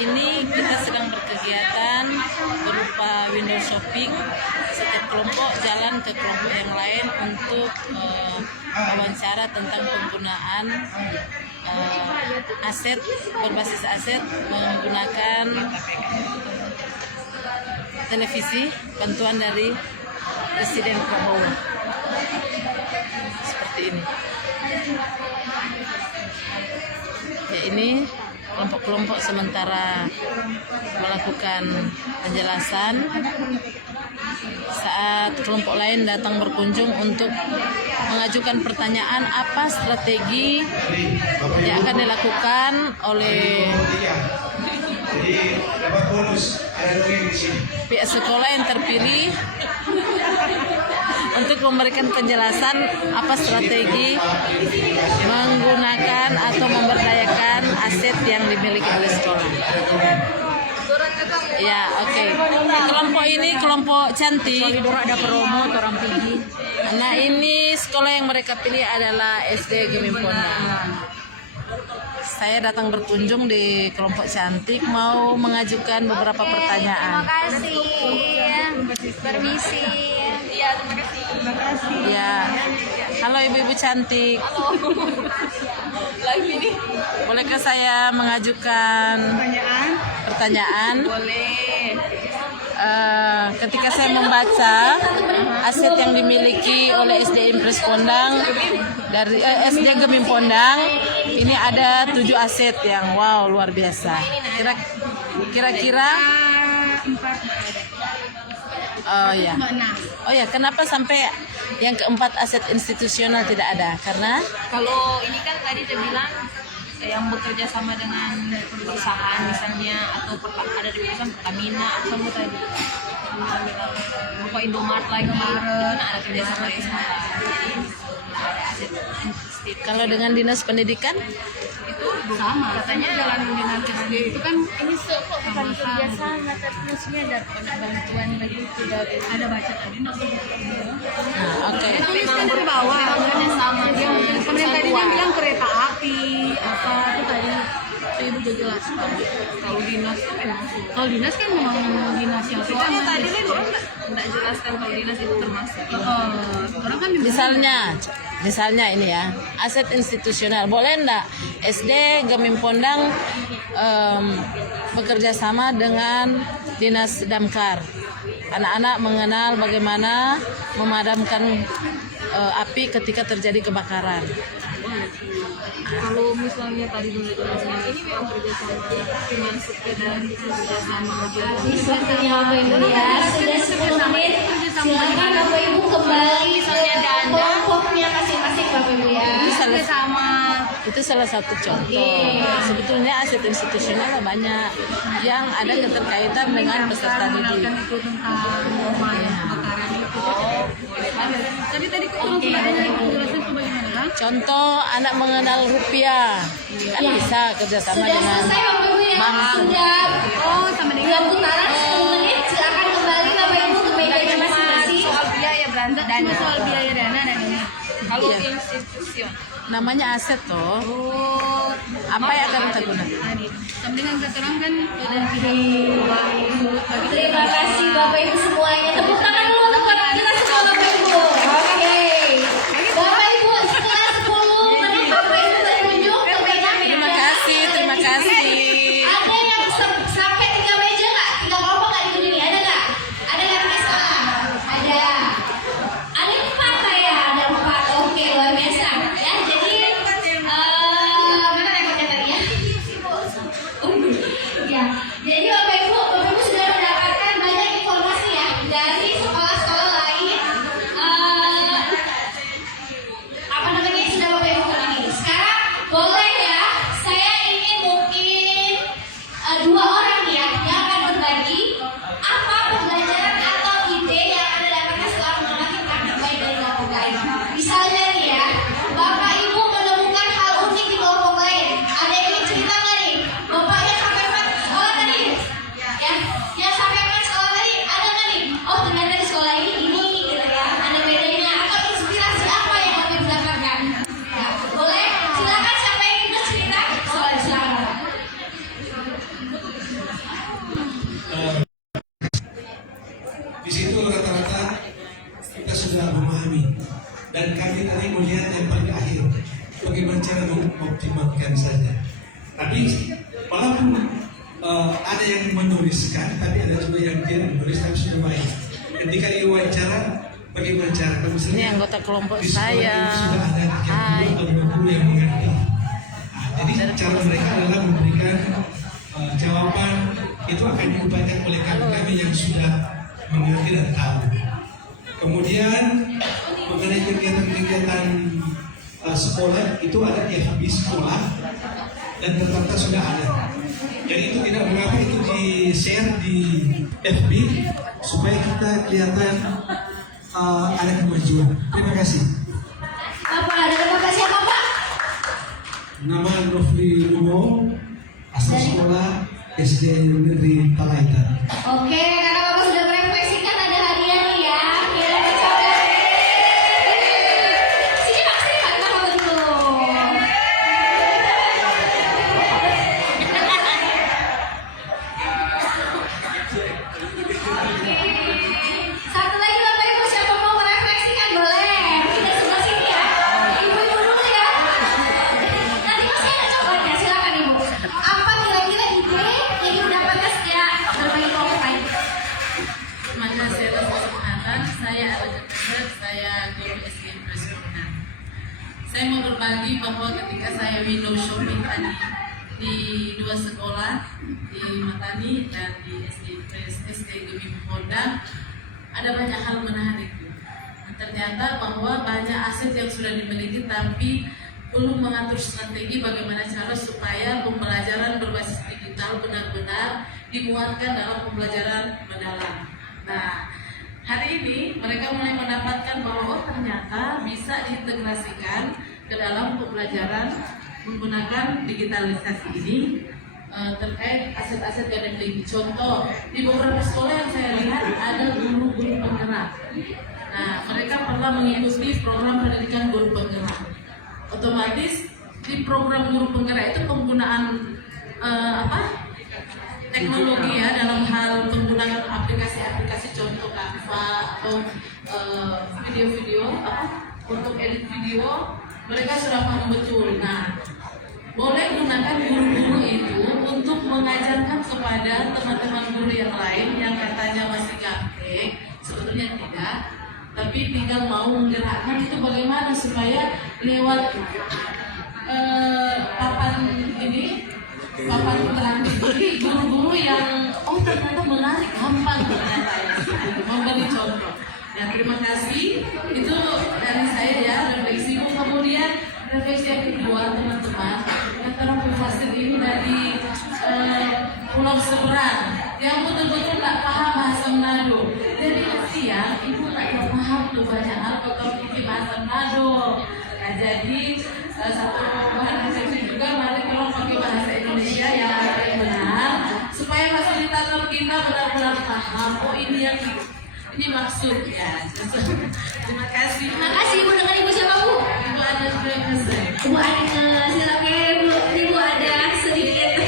ini kita sedang berkegiatan berupa window shopping. Setiap kelompok jalan ke kelompok yang lain untuk wawancara tentang penggunaan aset berbasis aset menggunakan televisi bantuan dari Presiden Prabowo. Seperti ini. Ya, ini kelompok-kelompok sementara melakukan penjelasan saat kelompok lain datang berkunjung untuk mengajukan pertanyaan apa strategi yang akan dilakukan oleh pihak sekolah yang terpilih untuk memberikan penjelasan apa strategi menggunakan atau memberdayakan aset yang dimiliki oleh sekolah. Ya, oke. Kelompok ini kelompok cantik. Ada promo orang tinggi. Nah, ini sekolah yang mereka pilih adalah SD Gemim Pondang. Saya datang berkunjung di kelompok cantik mau mengajukan beberapa pertanyaan. Terima kasih. Permisi. Iya, terima kasih. Ya. Halo ibu-ibu cantik. Lagi nih. Bolehkah saya mengajukan pertanyaan? Boleh. Ketika saya membaca aset yang dimiliki oleh SD Impres Pondang dari SD Gemim Pondang, ini ada 7 aset yang wow luar biasa. Kira-kira Oh ya, kenapa sampai yang keempat aset institusional tidak ada? Karena Kalau ini kan tadi dia bilang yang bekerja sama dengan perusahaan misalnya atau ada di perusahaan Pertamina atau sama tadi berupa Indomaret lagi kemarin ada kerjasama di sana. kalau dengan dinas pendidikan Itu sama katanya jalan dinas SD itu kan Ini bukan kerjasama, tapi maksudnya dapat bantuan begitu dari ada baca tadi nah, oke. tuliskan dari bawah kerjasama yang kemudian tadi dia bilang kereta api apa itu tadi ibu udah jelaskan kalau dinas kan memang kalau dinas kan memang dinas yang soalnya tadi kan orang nggak jelaskan kalau dinas itu termasuk orang kan misalnya ini ya aset institusional boleh enggak SD Gemim Pondang bekerja sama dengan dinas damkar, anak-anak mengenal bagaimana memadamkan api ketika terjadi kebakaran. kalau misalnya tadi dulu ini memang kerjasama termasuk ke dalam kerjasama Sepertinya Bapak Ibu ya, sudah 10 menit. Silakan Bapak Ibu kembali ke kelompoknya masing-masing Bapak Ibu ya. Itu salah satu contoh. Sebetulnya aset institusional banyak yang ada keterkaitan dengan peserta didik. itu tentang kebakaran itu tadi kok orang sudah ada yang penjelasan itu bagaimana kan? Contoh anak mengenal rupiah kan bisa kerjasama Sudah dengan selesai Bapak Ibu ya. bank. Sudah Sama 2 putaran 10 menit. Silakan kembali Bapak Ibu ke mejanya masing-masing. soal biaya beranda Dana. soal biaya dana dan ini kalau Iya. institusion Namanya aset toh. Apa yang akan kita gunakan? tadi dengan keterangan dan pihak Terima kasih Bapak Ibu semuanya. Tepuk tangan dulu untuk kita semua Bapak Ibu. Oke. Bapak Ibu setelah 10 menit Bapak Ibu berkunjung ke meja. Terima kasih. Ada yang sampai 3 meja nggak? 3 kelompok nggak dikunjungi? Ada nggak? Ada yang bisa? Ada. Ada 4 ya? Ada 4. Oke, luar biasa. Ya, jadi mana rekodnya tadi ya? Ya, jadi Bapak Ibu sudah mendapatkan banyak informasi ya dari Tapi walaupun ada yang menuliskan, tapi ada juga yang tidak menulis, tapi sudah baik. Ketika diwawancara, bagaimana cara? Ini Misalnya anggota kelompok di sekolah saya. ini sudah ada 3 Hai. guru atau 2 guru yang mengerti. Jadi cara mereka adalah memberikan jawaban itu akan diupayakan oleh kami yang sudah mengerti dan tahu. Kemudian mengenai kegiatan-kegiatan sekolah itu ada FB sekolah dan rata-rata sudah ada. Jadi itu tidak mengapa itu di-share di FB supaya kita kelihatan ada kemajuan. Terima kasih. Apa ada bapak siapa Pak? Nama Rofli Lumo, asal sekolah SD Negeri Talaitan. Oke, karena bapak sudah merefleksikan ada hadiah nih ya. Kita bacakan. Sini Pak, kenapa dulu? Satu lagi Bapak Ibu, siapa mau merefleksikan boleh. Mungkin dari sebelah sini ya. Ibu-ibu dulu ya. Nanti masih ada coklatnya, silakan Ibu. Apa kira-kira ide yang Ibu dapatkan sejak berbagi kelompok lain? Terima kasih atas kesempatan. Saya Alexa Pesat, saya guru SD Impres Pondang. Saya mau berbagi bahwa ketika saya window shopping tadi di 2 sekolah, di Matani dan di SD Impres SD Gemim Pondang, ada banyak hal menarik. Ternyata bahwa banyak aset yang sudah dimiliki tapi belum mengatur strategi bagaimana cara supaya pembelajaran berbasis digital benar-benar dimuatkan dalam pembelajaran mendalam. Nah, hari ini mereka mulai mendapatkan bahwa ternyata bisa diintegrasikan ke dalam pembelajaran menggunakan digitalisasi ini terkait aset-aset yang dimiliki. Contoh, di beberapa sekolah yang saya lihat ada guru-guru penggerak. Nah, mereka pernah mengikuti program pendidikan guru penggerak. Otomatis di program guru penggerak itu penggunaan teknologi ya dalam hal penggunaan aplikasi-aplikasi contoh Canva atau video-video untuk edit video, mereka sudah paham betul. Nah, boleh gunakan guru-guru itu untuk mengajarkan kepada teman-teman guru yang lain yang katanya masih gaptek, sebetulnya tidak, tapi tinggal mau menggerakkan itu bagaimana supaya lewat papan interaktif ini guru-guru yang ternyata menarik, gampang ternyata ya, memberi contoh. Ya, terima kasih. Itu dari saya ya, refleksi. Kemudian refleksi yang kedua teman-teman, yang terlalu fasil ini dari pulau seberang yang betul-betul tak paham bahasa Manado. Jadi siang ibu tak paham tuh banyak hal kalau ini bahasa Manado. Nah, jadi satu bahan refleksi juga, mari kalau pakai bahasa Indonesia yang benar supaya fasilitator kita benar-benar paham. Oh, ini maksudnya. Terima kasih. Terima kasih Ibu. Dengan Ibu siapa Bu? Ibu ada present. Ibu Anike, silakan Ibu ada sedikit.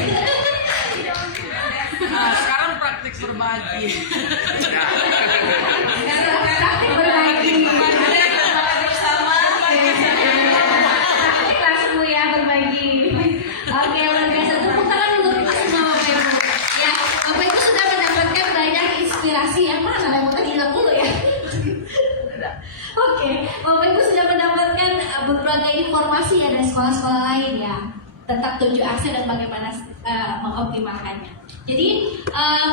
Sekarang praktik berbagi. Sekarang praktik berbagi. Ada yang makan bersama. Praktik langsung ya berbagi. Oke, luar biasa. Tepuk tangan untuk kita semua Bapak Ibu. Ya, Bapak Ibu sudah mendapatkan banyak inspirasi. Yang mana yang mau tadi dulu ya? Oke, Bapak Ibu sudah mendapatkan berbagai informasi ya dari sekolah-sekolah lain ya tentang 7 akses dan bagaimana mengoptimalkannya. Jadi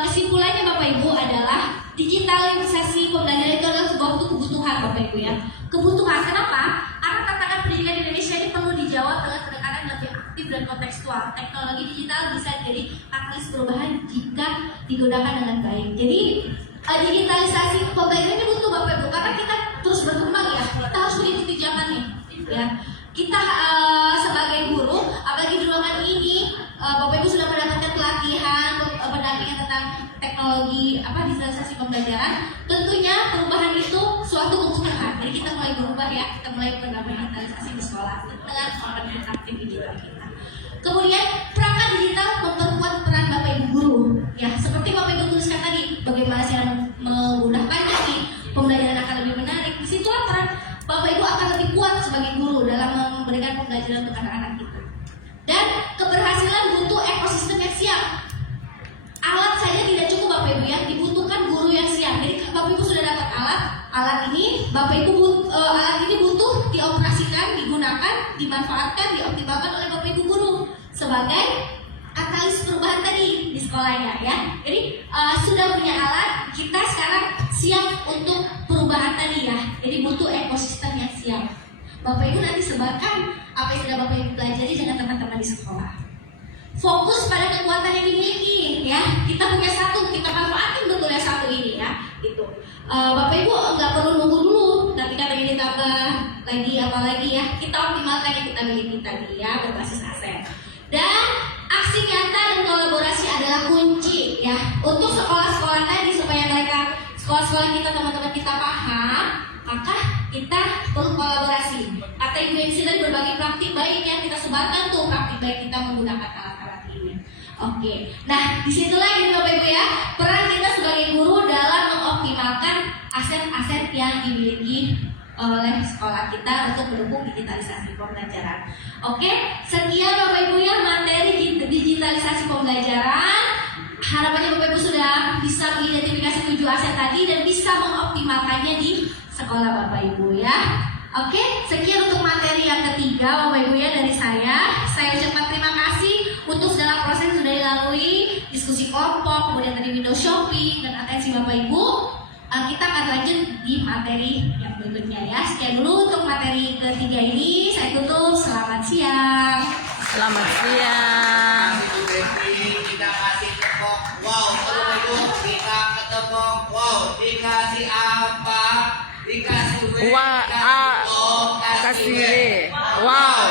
kesimpulannya Bapak Ibu adalah digitalisasi pembelajaran itu adalah sebuah kebutuhan Bapak Ibu ya. Kebutuhan kenapa? Karena tantangan pendidikan di Indonesia ini perlu dijawab dengan pendekatan yang lebih aktif dan kontekstual. Teknologi digital bisa jadi katalis perubahan jika digunakan dengan baik. Jadi digitalisasi pembelajaran ini butuh Bapak Ibu karena kita terus berkembang ya. Kita harus mengikuti zaman nih ya. Kita sebagai guru, apalagi di ruangan ini Bapak Ibu sudah mendapatkan pelatihan pendampingan tentang teknologi digitalisasi pembelajaran. Tentunya perubahan itu suatu kebutuhan. Jadi kita mulai berubah ya, kita mulai pendampingan digitalisasi di sekolah dengan menggunakan aktif digital kita. Kemudian perangkat digital memperkuat peran Bapak Ibu guru. Ya, seperti Bapak Ibu tuliskan tadi, bagaimana cara menggunakan ini, pembelajaran akan lebih menarik. Disitulah peran Bapak Ibu akan lebih kuat sebagai guru dalam memberikan pembelajaran untuk anak-anak kita. Dan keberhasilan guru alat ini alat ini butuh dioperasikan, digunakan, dimanfaatkan, dioptimalkan oleh Bapak Ibu guru sebagai katalis perubahan tadi di sekolahnya ya. Jadi sudah punya alat, kita sekarang siap untuk perubahan tadi ya. Jadi butuh ekosistem yang siap. Bapak Ibu nanti sebarkan apa yang sudah Bapak Ibu pelajari dengan teman-teman di sekolah. Fokus pada kekuatan yang dimiliki ya. Kita punya satu, kita manfaatin betul yang satu ini ya. Gitu. Bapak Ibu nggak perlu nunggu dulu nanti katanya ditambah lagi apa lagi ya. Kita optimalkan yang kita miliki tadi ya, berbasis aset. Dan aksi nyata dan kolaborasi adalah kunci ya untuk sekolah-sekolah tadi, supaya mereka sekolah-sekolah kita, teman-teman kita paham, maka kita perlu kolaborasi. Kata Ibu yang tadi berbagi praktik baik yang kita sebarkan tuh praktik baik kita menggunakan alat-alat ini. Oke, nah disitulah ini Bapak Ibu ya, peran kita sebagai guru dalam mengoptimalkan aset-aset yang dimiliki oleh sekolah kita untuk mendukung digitalisasi pembelajaran. Oke, sekian Bapak Ibu ya materi digitalisasi pembelajaran. Harapannya Bapak Ibu sudah bisa mengidentifikasi 7 aset tadi dan bisa mengoptimalkannya di sekolah Bapak Ibu ya. Oke, sekian untuk materi yang ketiga Bapak Ibu ya dari saya. Saya ucapkan terima kasih untuk segala proses yang sudah dilalui, diskusi kelompok, kemudian tadi window shopping dan atensi Bapak Ibu. Kita akan lanjut di materi yang berikutnya ya. Sekian dulu untuk materi ketiga ini. Saya tutup. Selamat siang. Selamat siang. Kita kasih tepuk. Wow, Ibu kita ketepuk. Wow, dikasih apa? Dikasih W. Kasih W. Wow.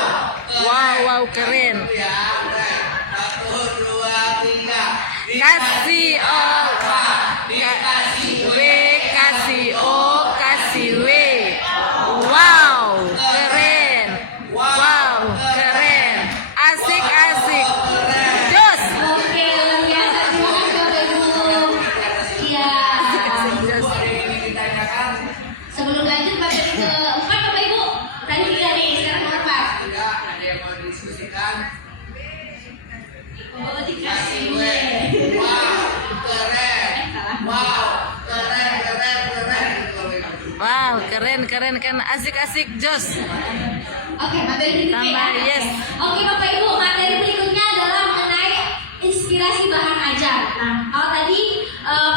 Wow, keren. Satu, dua, tiga. Kasih O. Dikasih W, kasih O, kasih W. Wow, keren. Wow, keren. Asik. Jos. Oke, luar biasa. Terima kasih Bapak Ibu. Iya. Sebelum lanjut materi keempat Bapak Ibu, tadi 3 nih, sekarang nomor 4. Tidak, ada yang mau diskusikan. Oh, dikasih W. Wow, keren. Wow, keren. Wow, keren. Asik, Jos. Oke, materi berikutnya Tambah, ya. yes. Oke Bapak Ibu, materi berikutnya adalah mengenai inspirasi bahan ajar. Nah, kalau tadi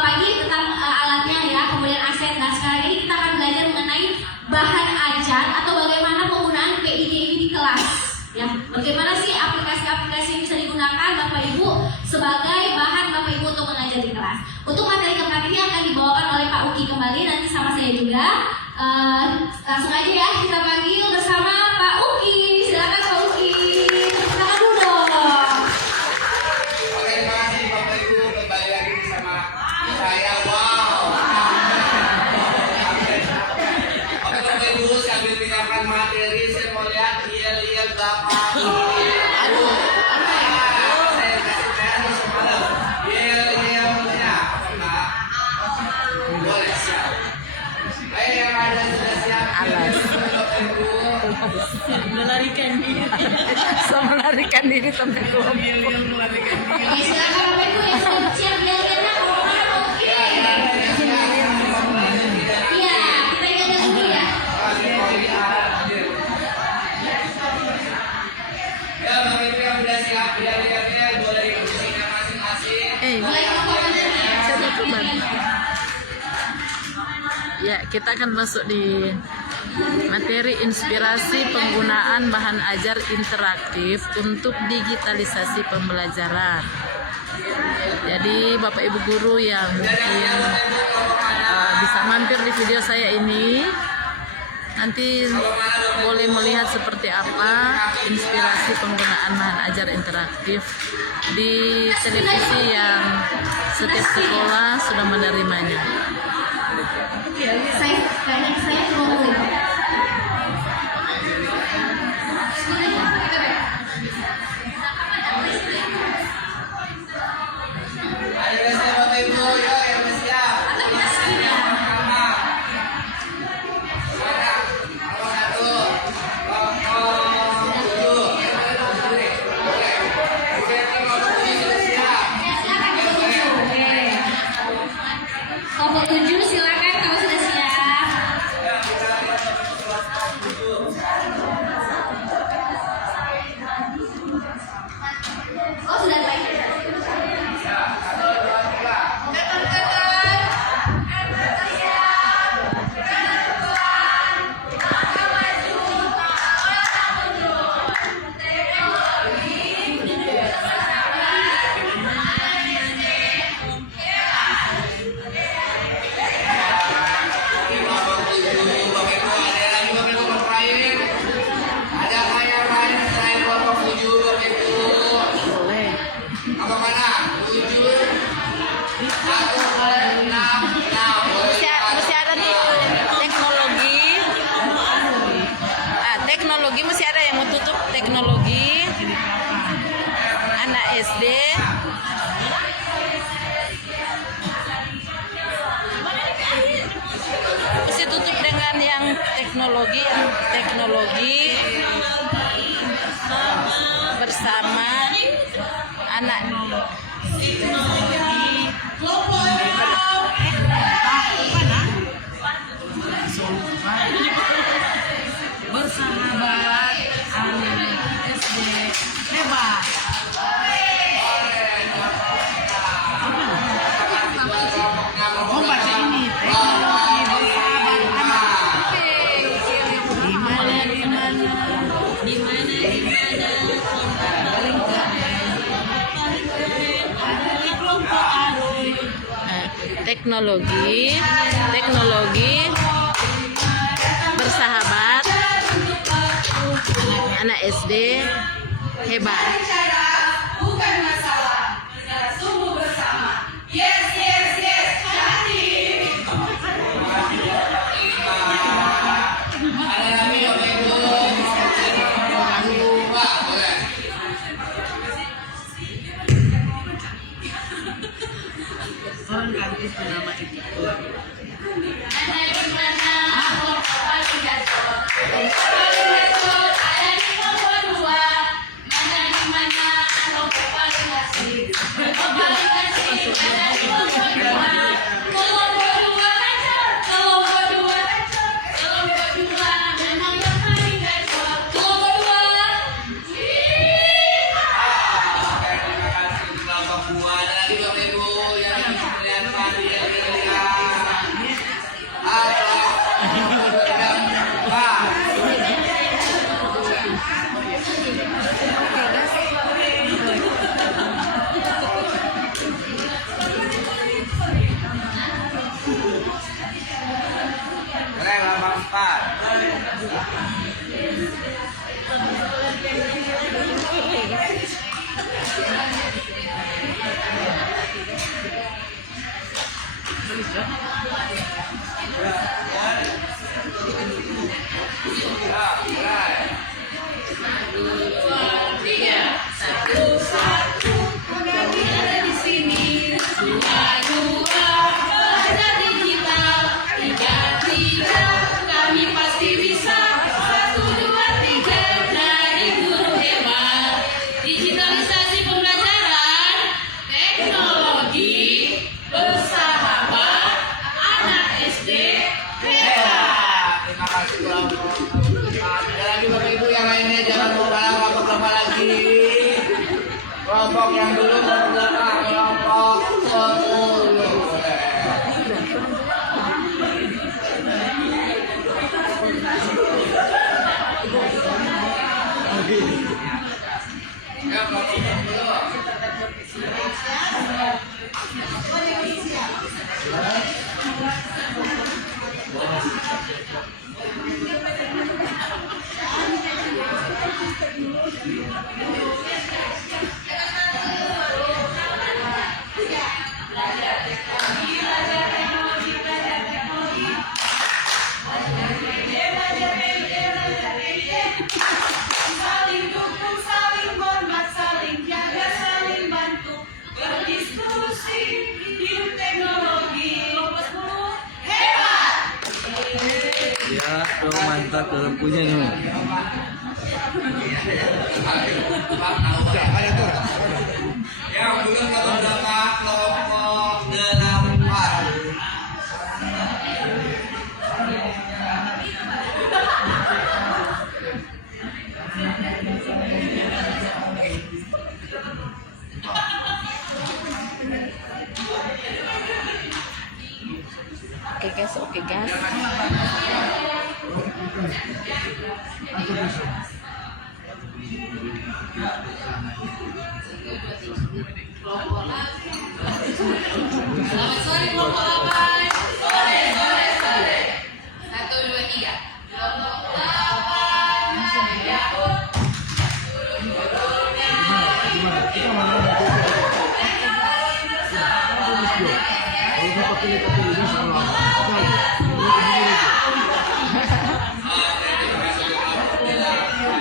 pagi tentang alatnya ya, kemudian aset. Nah, sekarang ini kita akan belajar mengenai bahan ajar atau bagaimana penggunaan PID ini di kelas. Ya, bagaimana sih aplikasi-aplikasi yang bisa digunakan Bapak Ibu sebagai bahan Bapak Ibu untuk mengajar di kelas. Untuk materi keempat ini akan dibawakan oleh Pak Uki kembali, nanti sama saya juga. Langsung aja ya kita panggil bersama Pak Uki. Silakan Pak Uki. Silakan dulu dong. Oke, terima kasih Bapak Ibu, kembali lagi bersama saya. Wow. Oke Bapak Ibu, sambil menyiapkan materi, saya mau lihat Bapak. Aduh, saya kasih tanya semalam. Yel-yelnya, Pak. Boleh siap. Ayo yang ada sudah siap. Bapak Ibu. Melarikan diri sampai kelompok. Oke, silakan Bapak Ibu yang sudah siap belajarnya mau kemana Pak Uki? Iya, kita jaga dulu ya. Ya, Bapak Ibu yang sudah siap, lihat-lihatnya boleh diskusikan masing-masing. Mulai kelompok mana nih? Saya mau coba. Ya, kita akan masuk di materi inspirasi penggunaan bahan ajar interaktif untuk digitalisasi pembelajaran. Jadi Bapak Ibu guru yang mungkin bisa mampir di video saya ini, nanti boleh melihat seperti apa inspirasi penggunaan bahan ajar interaktif di televisi yang setiap sekolah sudah menerimanya. Saya cuma boleh. Ayo siap Bapak Ibu, yuk yang sudah siap. Pertama. Suara. Nomor 1. Kelompok 7 silakan kalau sudah siap. Masih tutup dengan yang teknologi bersama anak bersahabat anak SD hebat. Oh baca ini teknologi bersahabat anak. Di mana paling keren ada kelompok Aroy. teknologi bersahabat anak SD hebat. Bukan masalah, sungguh bersama. Yes, yes, yes, jadi. Ada lagi Bapak Ibu. Pak, boleh. Orang kantis bernama itu. Ada di mana kelompok paling gacor? Paling gacor ada di kelompok 2. Mana di mana kelompok paling asik? Kelompok paling asik ada di kelompok 2. Kelompok 2 gacor, kelompok 2 gacor, kelompok 2 memang yang paling gacor. Kelompok 2. Terima kasih kelompok 2. Ada lagi Bapak Ibu yang melihat tadi yang dilihat. Pak. Keren lah Pak. Kami pasti bisa. 1, 2, 3 dari guru hebat. Digitalisasi pembelajaran, teknologi bersahabat anak SD hebat. Terima kasih kelompok. Ada lagi Bapak Ibu yang lainnya jangan mau kalah kelompok lagi. Kelompok yang dulu mau belakang kelompok 10. Ya, kelompok 10. Saling dukung, saling hormat, saling jaga, saling bantu, berdiskusi, hidup teknologi. Kelompok 10 hebat. Ya, tuh mantap tuh punya nih. Yang belum keberapa kelompok 8. Oke guys. Selamat sore kelompok 8. Sore, sore, sore. 1, 2, 3. Kelompok 8 menyambut guru-gurunya.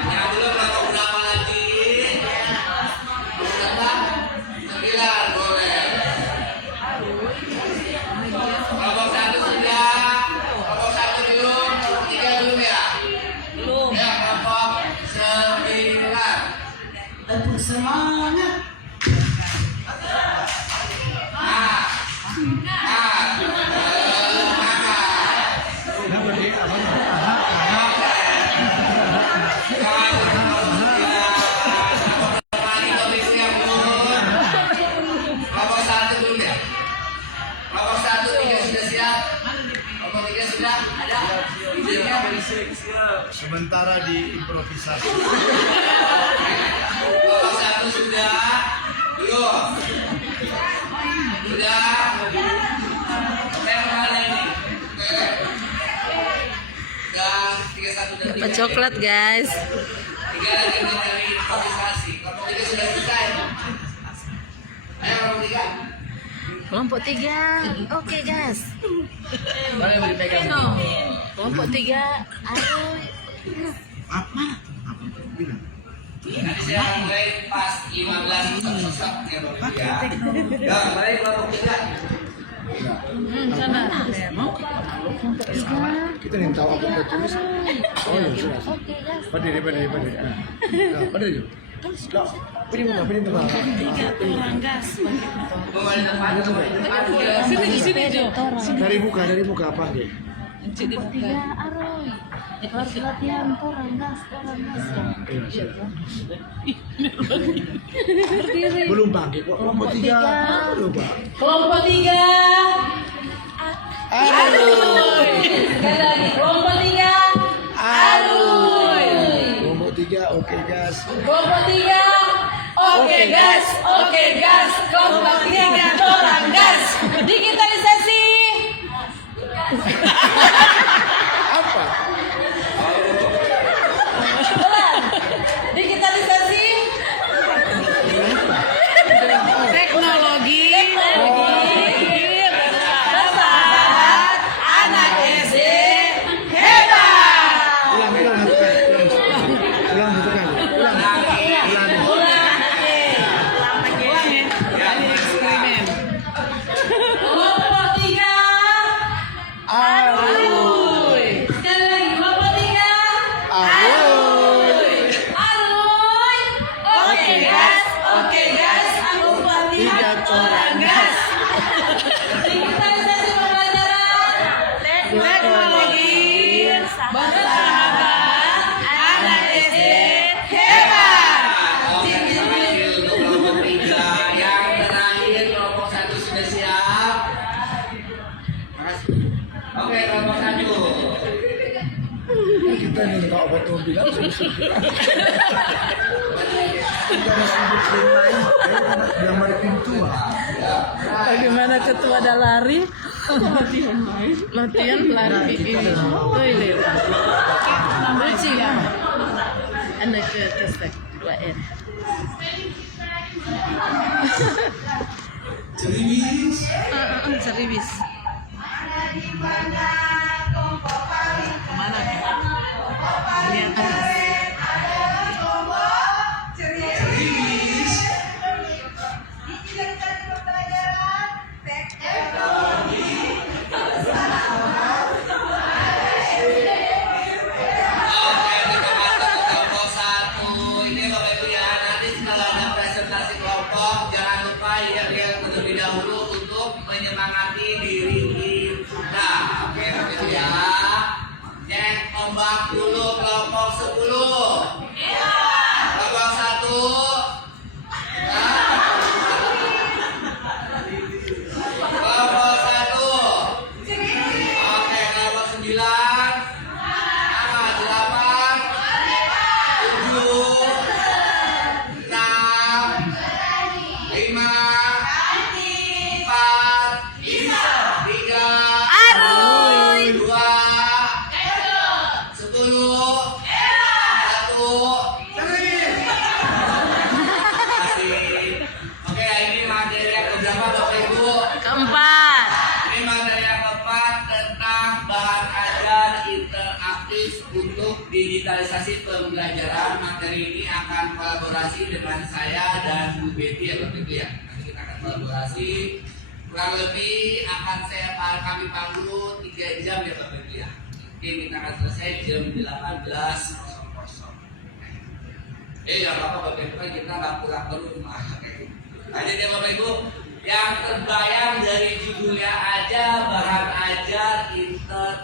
Yang belum kelompok berapa lagi? 9. Kelompok 1 belum ya? Kelompok 1, 3 sudah siap? Kelompok 3 sudah? Ada? Sementara di improvisasi. Kelompok 1 sudah? Belum? Sudah? Saya mau ada ini. Oke. Dan 31 dan 3. Dapat coklat guys. 3 lagi dari improvisasi. Kelompok 3 sudah selesai. Ayo kelompok 3. Kelompok 3. Oke guys. Boleh dipegang. Kelompok 3. Aduh. Apa? Bilang. Nanti saya akan mulai pas 15 sosok ya Bapak ya. Ya, mulai kelompok 3. Sana. Kita yang tahu apa yang tulis. Oh ya sudah. Berdiri. Nah, berdiri. Lah, pilih mana? Orang gas. Bawa di depan. Sini Jo. Dari muka apa dia? Encik di muka. Harus latihan orang gas. Iya, belum pakai kok. Kelompok 3. Belum, Pak. Kelompok 3. Aduh. Sekali lagi. Kelompok 3. Aduh. Kelompok 3, oke gas. Kelompok 3. Oke gas. Oke gas. Kelompok 3 orang gas. Digitalisasi. Apa? Digitalisasi. Teknologi. Bersahabat anak SD hebat. Ulang satu kali. Ulang satu kali. Ulang. Eksperimen. Kelompok 3. Aduh. Sekali lagi kelompok 3. Aduh. Oke gas. Oke gas. Kelompok 3 orang gas. Digitalisasi pembelajaran. Teknologi. Bersahabat anak SD hebat. Oke, untuk kelompok 3 yang terakhir kelompok 1 sudah siap. Makasih. Oke, kelompok 1. Kita nih tahu apa tuh bilang. Kita masih bermain. Yang mari pintu Bagaimana ketua ada lari? Latihan lari ini. Toilet. Lucu ya. Anak ke testek 2R. Ceriwis. Serius. Kemana? Ini atas. Ceriwis. Oke, kita masuk ke kelompok 1. Ini Bapak Ibu ya, nanti setelah ada presentasi kelompok, jangan lupa ya lihat terlebih dahulu untuk menyemangati diri kita. Oke, Bapak Ibu ya. Cek ombak dulu kelompok 10. Kelompok 1. Kelompok 1. Oke, kelompok 9. 8, 7, 6, 5, 4, 3, 2, 10, 1. Oke, ini materi yang keberapa Bapak Ibu? Keempat. Ini materi yang keempat tentang bahan ajar interaktif untuk digitalisasi pembelajaran. Materi ini akan kolaborasi dengan saya dan Bu Betty ya Bapak Ibu ya. Nanti kita akan kolaborasi. Kurang lebih akan kami panggul 3 jam ya Bapak Ibu ya. Oke, kita akan selesai jam 18.00. Ya apa-apa Bapak Ibu, kita nggak pulang ke rumah. Lanjut ya Bapak Ibu. Yang terbayang dari judulnya aja, bahan ajar interaktif.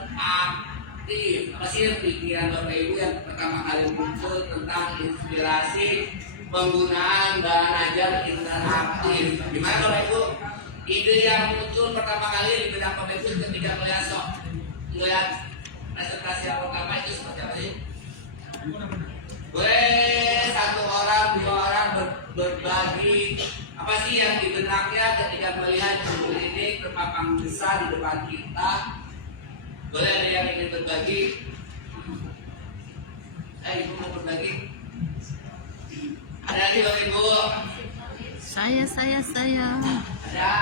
Apa sih pikiran Bapak Ibu yang pertama kali muncul tentang inspirasi penggunaan bahan ajar interaktif? Gimana Bapak Ibu? Ide yang muncul pertama kali di benak Bapak Ibu ketika melihat presentasi yang pertama itu seperti apa sih? Boleh satu orang, dua orang berbagi apa sih yang di benaknya ketika melihat judul ini terpampang besar di depan kita? Boleh ada yang ingin berbagi? Ibu mau berbagi? Ada lagi Bapak Ibu? Saya. Ada?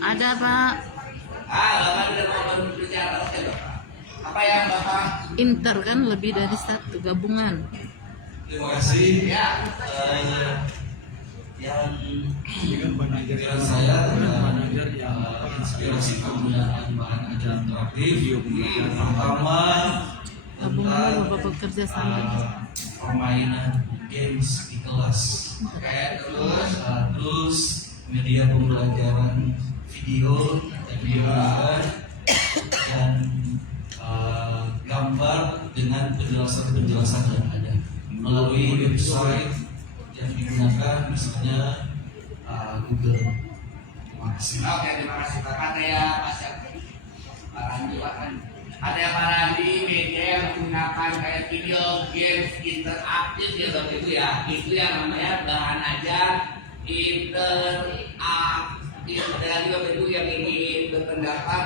Ada Pak. Bapak tidak mau berbicara. Oke Bapak. Apa yang Bapak? Inter kan lebih dari satu gabungan. Terima kasih. Ya. Yang pikiran saya adalah inspirasi penggunaan bahan ajar interaktif. Pertama Gabungan tentang Bapak bekerja sama. permainan games di kelas. Oke, terus Terus media pembelajaran video dan gambar dengan penjelasan yang ada melalui website yang digunakan misalnya Google. Terima kasih. Oke, terima kasih Pak. Ada ya Pak Randi, ada yang Pak Randi media yang menggunakan kayak video games interaktif ya Bapak Ibu ya. Itu yang namanya bahan ajar interaktif. Ada lagi Bapak Ibu yang ingin berpendapat?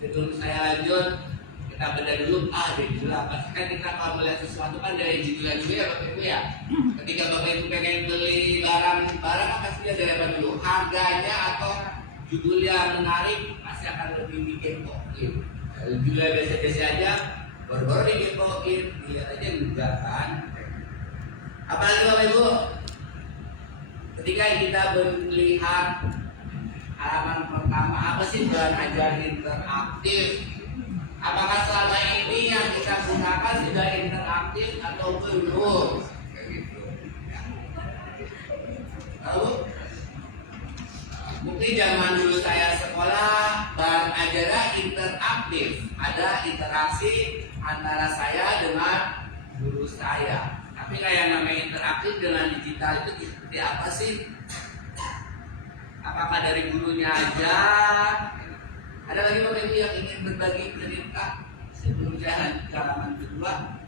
Sebelum saya lanjut, kita bedah dulu. Dari judul apa? Kan kita kalau melihat sesuatu kan dari judulnya juga ya Bapak Ibu ya. Ketika Bapak Ibu pengen beli barang pasti ada dari apa dulu? Harganya atau judul yang menarik pasti akan lebih dikepoin. Kalau judulnya biasa-biasa aja, baru-baru dikepoin, lihat aja enggak kan? Apalagi Bapak Ibu? Ketika kita melihat halaman pertama, apa sih bahan ajar interaktif? Apakah selama ini yang kita gunakan sudah interaktif atau belum? Tahu? Mungkin zaman dulu saya sekolah bahan ajarnya interaktif, ada interaksi antara saya dengan guru saya. Tapi kayak namanya interaktif dengan digital itu seperti apa sih? Apakah dari gurunya aja? Ada lagi Bapak Ibu yang ingin berbagi cerita sebelum saya lanjut ke halaman kedua?